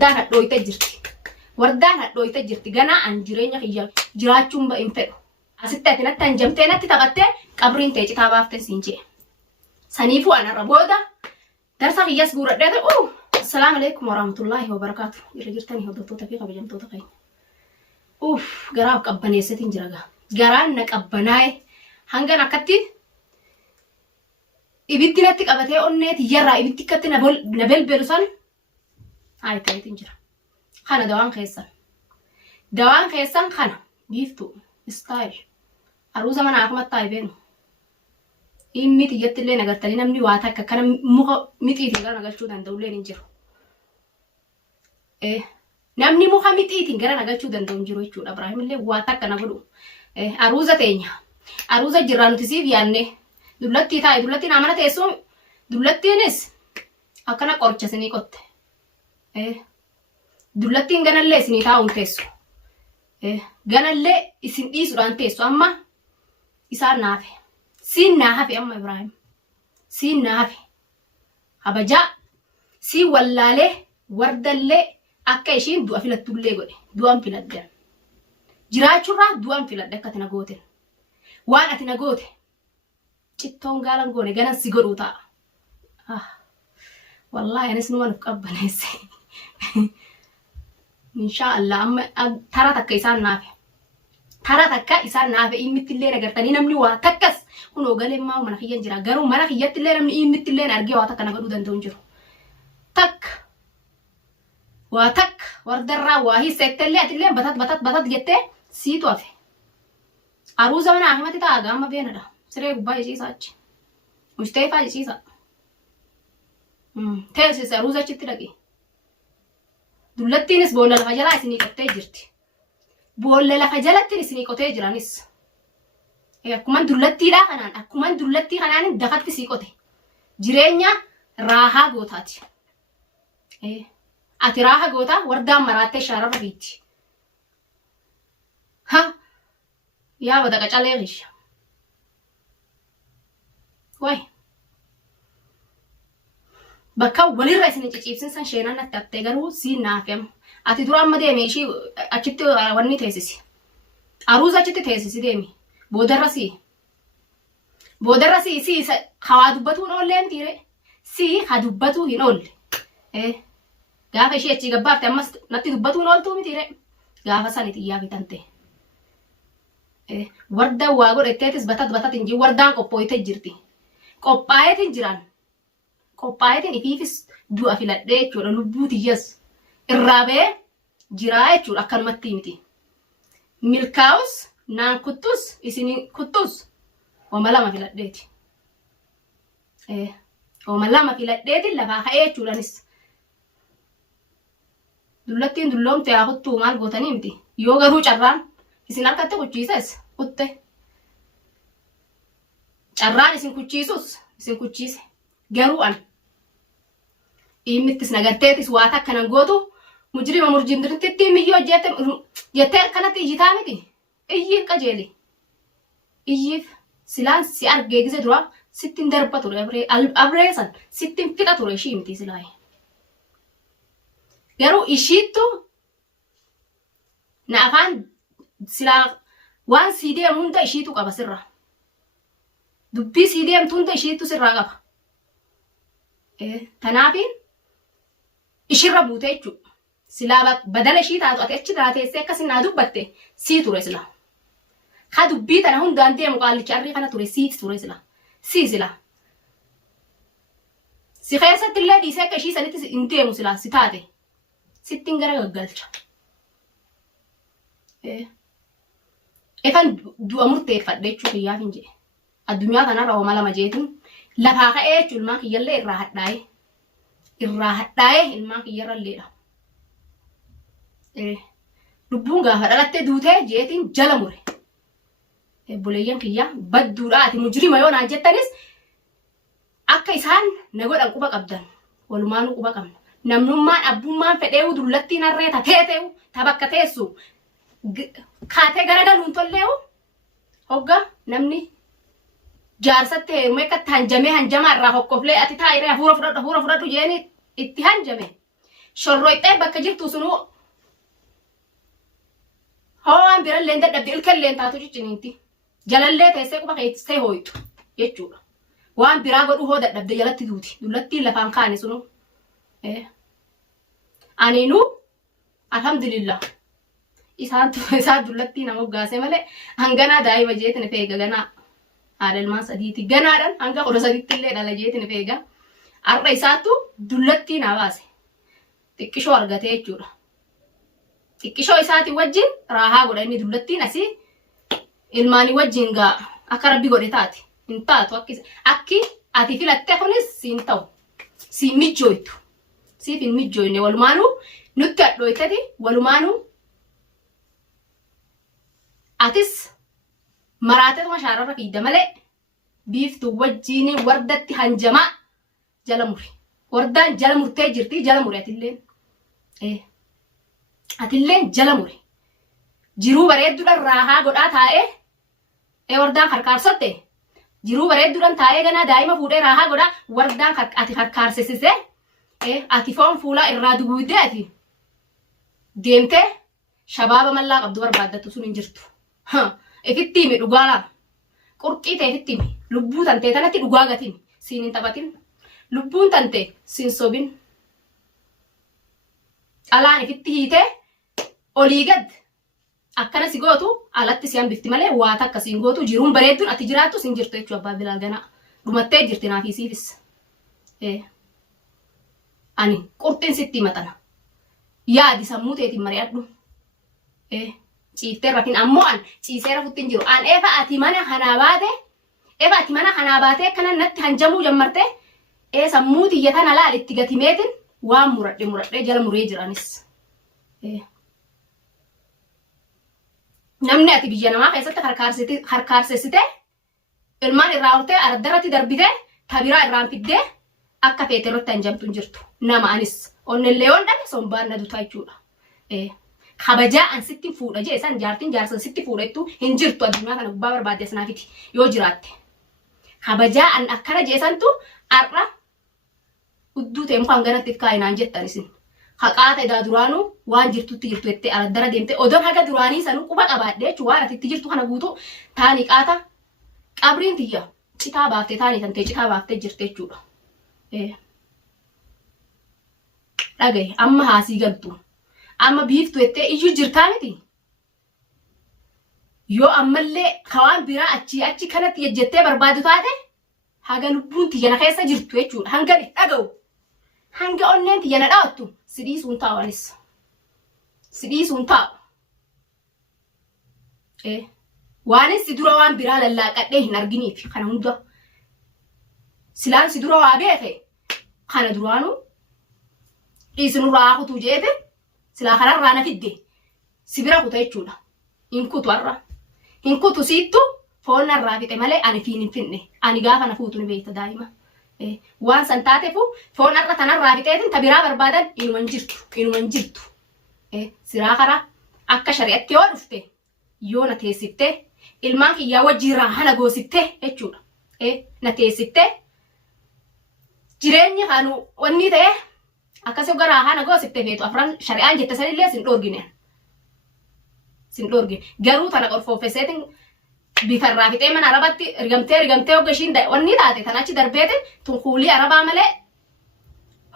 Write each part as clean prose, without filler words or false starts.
dana doite jirti. Wardana doite jirti. Gana an jireenya kiyya jiraachuun ba'in fedhu. Asitti ati natti hanjamtee natti taphattee qabriin ta'e citaa baafte siin jee. Saniifuu anarra booda darsa kiyyas guuradhee ta'u. Assalamu alaikum warahmatullahi wabarakatuh. Jirtanii hordoftoota fi kabajamtoota keenya. Garaaf qabbaneessatiin jira gaa. Garaan na qabbanaa'e hangan akkatti ibitti natti qabatee onneeti yarraa ibitti akkatti na belbelu san hayi ta'eetiin jira. Kana dawaan keessan. Dawaan keessan kana biiftuu istaayil. Aruusa mana akkuma taa'e beenu. Inni tiyyatti illee nagartanii namni waa takka kana muka mixiitiin gara nagalchuu danda'u illee hin jiru. Namni muka mixiitiin gara nagalchuu danda'u hin jiru jechuudha. Ibraahim illee waa takka na godhu. Aruusa teenya. Aruusa jirraa nuti siif yaanne. Dullattii taa'e dullattiin amana teessuun dullattiinis akkana qoricha isinii qotte. Dullattiin ganallee isinii taa'uun teessu. Ganallee isin dhiisuudhaan teessu amma isaan naafe. Siin naafe amma Ibraahim. Siin naafe. Habajaa. Siin wallaalee wardallee akka ishiin du'a filattullee godhe. Du'an filadde. Jiraachuurraa du'an filadde akka ati na gooten. Waan ati na goote. Cittoon gaalan goone ganan si godhuu ta'a. Wallaahi anis numa nuuf qabbaneesse. Inshaallah amma tara takka isaan naafe. Tara takka isaan naafe immitti illee nagartanii namni waa takkas kunoo galeen maa mana kiyyan jira. Garuu mana kiyyatti illee namni immitti illee argee waa takka na godhuu danda'u hin jiru. Takka. Waa takka wardarraa waa hisseette illee ati illee batat jettee siitu hafe. Aruusa mana ahimatti ta'a gaama beenadha. Siree gubbaa ishiisaa achi. Mustafaa ishiisaa. Teessise aruusa achitti dhaqee. Dullattiinis boolla lafa jalaa isinii qottee jirti. Boolla lafa jalatti isinii qotee jiranis. Akkuman dullattiidhaa kanaan akkuman dullattii kanaan dafatti sii qote. Jireenya raahaa gootaati. Ati raaha gootaa wardaan maraattee shaararra biitti. Yaa wada qacalee gisha. Way. Bakka walirra isin ciciibsin san sheenan natti haftee garuu siin naafem. Ati dura amma deemi ishii achitti wanni teessisi. Aruusa achitti teessisi deemi. Boodarra sii. Boodarra sii hawaa dubbatuu hin oolleen tiire. Sii ha dubbatuu hin oolle. Gaafa ishee achii gabbaafte ammas natti dubbatuu hin ooltuu mitiire. Gaafa saniti iyyaa bitante. Wardaan waa godhetteetis batat hin jiru. Wardaan qophooyte jirti. Qophaayetiin jiran. Qophaayetiin ifiifis du'a filadhee jechuudha. Lubbuu tiyyas irraa ba'ee jiraa jechuudha. Akkanumatti miti. Milkaa'us naan kuttus isin kuttus wama lama filadheeti. Wama lama filadheetiin lafaa ka'ee jechuudhanis. Dullattiin dulloomte haa kuttuu maal gootanii miti. Yoo garuu carraan isin harkatti kuchiises kutte. Carraan isin kuchiisus isin kuchiise. Garuu an immittis nagarteetis waa takkanan gootu mujrima murjindiritti miyyoo jettee kanatti iyyitaa miti. Iyyiif qajeeli. Iyyiif silaan si argee gise dura sittin darba ture abreesan sittin fixa ture ishii miti silaayi. Garuu ishiittu na afaan silaa waan sii deemu hunda ishiitu qaba sirra. Dubbii sii deemtu hunda ishiittu sirraa qaba. Tanaafiin ishirra buutee jechuudha. Silaa badala ishii taatu ati achi daateessee akkas naa dubbatte sii ture sila. Ha dubbii tana hundaan deemu qaallicha arrii kana ture sii ture sila. Sii sila. Si keessatti illee dhiisee akka ishii sanitti hin deemu sila si taate. Sittin gara gaggalcha. Efan du'a murteeffadhe jechuun kiyyaaf hin jedhe. Addunyaa kanarra hooma lama jeetiin lafaa ka'ee jechuun ilmaan kiyyallee irraa hadhaa'ee. Irraa hadhaa'ee ilmaan kiyyarralleedha. Lubbuun gaafa dhalattee duutee jeetiin jala mure. Buleeyyan kiyyaa badduudhaa ati mujrima yoo naan jettanis akka isaan na godhan quba qabdan. Walumaanuu quba qabna. Namnummaan abbummaan fedheewu dullattiin harree tateeteewu tabakka teessu kaatee garagaluun tolleewu hogga namni jaarsatti heerumee akkatti hanjamee hanjamaa irraa hokkoflee ati taa'iree hafuura fudhadhu jeeni itti hanjame shorroytee bakka jirtu sunuu hawaan bira illee dadhabde ilka illee taatu cicciniinti jalallee teessee quba keessee hooytu jechuudha waan biraa godhu hoo dadhabde jalatti duuti dullattiin lafaan kaane sunuu aniinuu alhamdulillah isaan dullattii nama hoggaase malee hanganaa daa'ima jeetin feega ganaa haadha ilmaan sadiiti ganaadhaan hanga 13 illee dhala jeetin feega arra isaatu dullattii naa baase xiqqishoo argatee jechuudha xiqqishoo isaati wajjin raahaa godha inni dullattiin asii ilmaanii wajjin gaa akka rabbi godhe taate hin taatu akki ati filatte kunis siin ta'u siin mijjooytu siif hin mijjooyne walumaanuu nutti hadhooytati walumaanuu atis maraatetuma shaararra fiidda malee biiftuu wajjiin wardatti hanjamaa jala mure wardaan jala murtee jirti jala mure atilleen jala mure jiruu bareedduudhaan raahaa godhaa taa'ee wardaan karkaarsotte jiruu bareedduudhaan taa'ee ganaa daa'ima fuudhee raahaa godhaa wardaan ati karkaarsisise ati foon fuulaa irraa duguudee ati deemtee shabaaba mallaa qabdu barbaaddatu sun hin jirtu ifitti himi dhugaa qurxii ta'e ifitti himi lubbuu tantee tanatti dhugaa gatimi siin hin taphatin lubbuun tante siin sobin alaan ifitti hiitee olii gad akkana si gootu alatti si hambifti malee waa takka siin gootu jiruun bareedduun ati jiraattu siin jirtu jechuu abbaa Bilaal ganaa dhumattee jirti naafii siifis ani qurxiin sitti himatana yaadi sammuu teetiin mari'adhu ciiftee rafin ammoo an ciisee rafuttiin jiru an efa ati mana kanaa baatee akkana natti hanjamuu jammarte sammuu tiyya tana laal itti gatimeetin waan muradhe jala muree jiranis namni ati biyya namaa keessatti harkaarsessite ilmaan irraa hortee araddarratti darbite tabiraa irraan fiddee akka feete irratti hanjamtu hin jirtu nama anis onnellee yoon dhabe sombaan na dutaa jechuudha kabajaa an sitti fuudha jee san jaartiin jaarsan sitti fuudhettu hin jirtu addunyaa kana gubbaa barbaadde sanaafiti yoo jiraatte kabajaa an akkana jeesantu arra hudduu ta'e mukaan ganatti kaayinaan jettan isin haqaata edaa duraanuu waan jirtutti jirtu jettee araddara deemte odoon haga duraanii sanuu quba qabaadhe jechuun waan atitti jirtu kana guutuu taanii qaata qabriin tiyya citaa baaftee taanii tantee citaa baaftee jirte jechuudha. Dhagaye amma haasii galtu amma biiftu jettee iyyuu jirtaa miti yoo ammallee hawaan biraa achi kanatti ejjettee barbaadu taate haga lubbuun tiyya na keessa jirtu jechuudha hanga dhaga'u hanga onneen tiyya na dhaawattu sidhiisuun taa'anis sidhiisuun taa'u waanis si dura waan biraa lallaaqadhee hin arginiif kana hunda silaan si dura waa beeke kana duraanuu dhiisinurraa kutuu jeete silaa kanarraa na fidde si bira kuta jechuudha hin kutu har'a hin kutu siittu foon narraa fixe malee ani fiin hin finne ani gaafa na fuutu ni beekta daa'ima waan san taateefu foon har'a tanarraa fixeetin ta biraa barbaadan inuman jirtu siraa karaa akka shari'atti yoo dhufte yoo na teessifte ilmaan kiyyaa wajjiirraa hana goosifte jechuudha na teessifte jireenyi kanu wanni ta'e akkasii garaa hana goosifte feetu afran shari'aan jette sanillee sin dhoorgine garuu tana qorfoofeseetin bifarraa fixee mana arabatti rigamtee hogga ishiin wanni taate tan achi darbeetin tun kuulii arabaa malee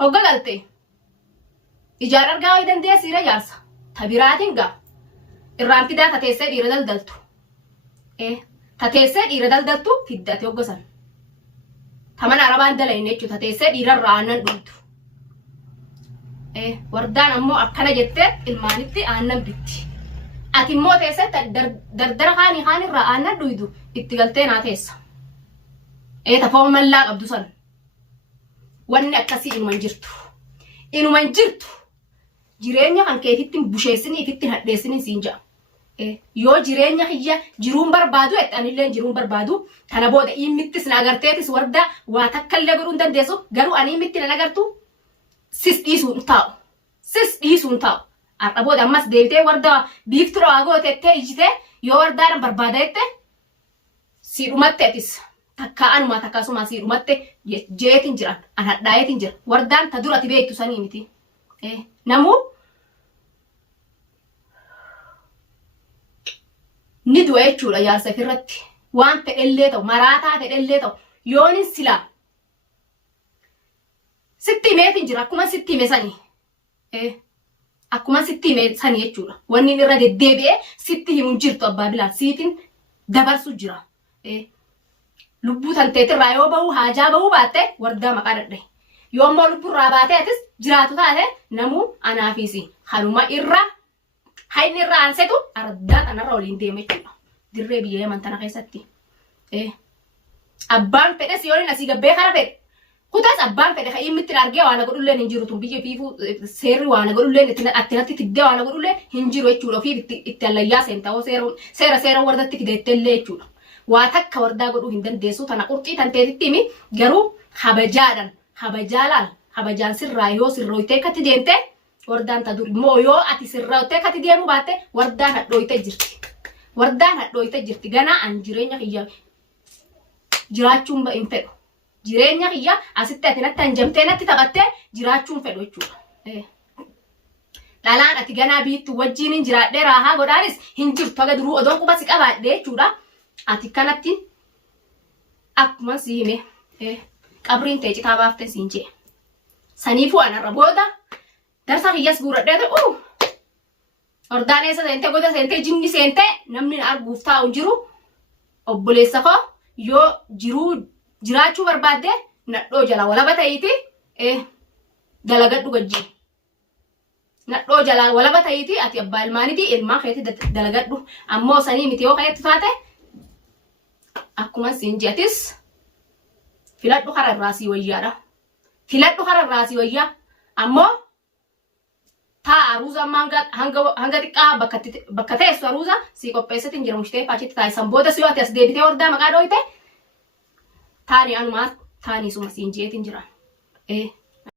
hogga galte ijaan argaa wayi dandeessiira jaarsa ta biraatiin gaa irraan fidaa tateessee dhiira daldaltu tateessee dhiira daldaltu fiddate hogga san ta mana arabaan dalayne jechuu tateessee dhiirarraa aannan dhuytu wardaan ammoo akkana jettee ilmaanitti aannan bitti ati immoo teessee dardara kaanirraa aannan dhuydu itti galtee naa teessa ta foon mallaa qabdu san wanni akkasii inuman jirtu jireenya kan keetitti busheessini ifitti hadheessini siin ja'a yoo jireenya kiyya jiruun barbaadu anilleen jiruun barbaadu kana booda immittis na agarteetis wardaa waa takkallee godhuu hin dandeessu garuu ani immitti na agartu sis dhiisuun taa'u har'a booda ammas deebitee wardaa biiftura waa gootettee ijjitee yoo wardaadhaan barbaada jette sii dhumatte atis takkaa'anuma takkaasuma sii dhumatte jeetiin jiran an hadhaayetiin jira wardaan ta durati beektu sanii miti namu ni du'a jechuudha yaasa ofirratti waan fedhellee ta'u maraataa fedhellee ta'u yoonin silaa sitti himeetiin jira akkuma sitti hime sanii akkuma sitti hime sanii jechuudha wanni irra deddeebi'ee sitti himuun jirtu abbaa bilaa siitiin dabarsu jira lubbuu tanteetirraa yoo bahu haajaa bahuu baatte wardaa maqaa dadhe yoo ammoo lubburraa baatee atis jiraatu taate namuu anaafiisi hanuma irra hayni irra ansetu ardaa tanarra waliin deeme jechuudha dirree biyya Yaman tana keessatti abbaan fedhes yoo asii gabbee kara fedhe kutas abbaan fedhe kan immitti argee waan godhulleen hin jiru tun biyya fiifuu seerri waan godhulleen ittinatti tiddee waan godhulleen hin jiru jechuudha ofiif itti allayyaa seenta'oo seera wardatti fideettellee jechuudha waa takka wardaa godhuu hin dandeessu tana qurxii tanteetitti himi garuu habajaan sirraa yoo sirrooytee akkatti deemte wardaan ta dur immoo yoo ati sirrooytee akkatti deemu baatte wardaan hadhooyte jirti ganaa an jireenya kiyya jiraachuun hin fedhu jireenya kiyya asitti ati natti hanjamtee natti taphattee jiraachuun fedhu jechuudha dhalaan ati ganaa biittu wajjiin hin jiraadhee raahaa godhaanis hin jirtu haga duruu odoon quba si qabaadhee jechuudha ati kanatti akkuma si hime qabriin ta'e citaa baaftee siin jee saniifuu anarra booda darsa kiyyas guuradhee ta'u wardaan eessa seentee goda seentee jinni seentee namni arguuf taa'u jiru obboleessa koo yoo jiraachuu barbaadde nadhoo jala walaba ta'iiti dalagadhu gajjiin nadhoo jala walaba ta'iiti ati abbaa ilmaaniti ilmaan keetti dalagadhu ammoo sanii miti yoo kayetti taate akkuma siin jeetis filadhu kararraa sii wayyaadha filadhu kararraa sii wayyaa ammoo taa aruuza hanga xiqqaa bakka teessu aruuza sii qopheessatiin jira mushtee faachitti taasisan booda si yoo ati as deebitee wardaa maqaa dhooyte taanii anumaa taanii suma siin jeetiin jira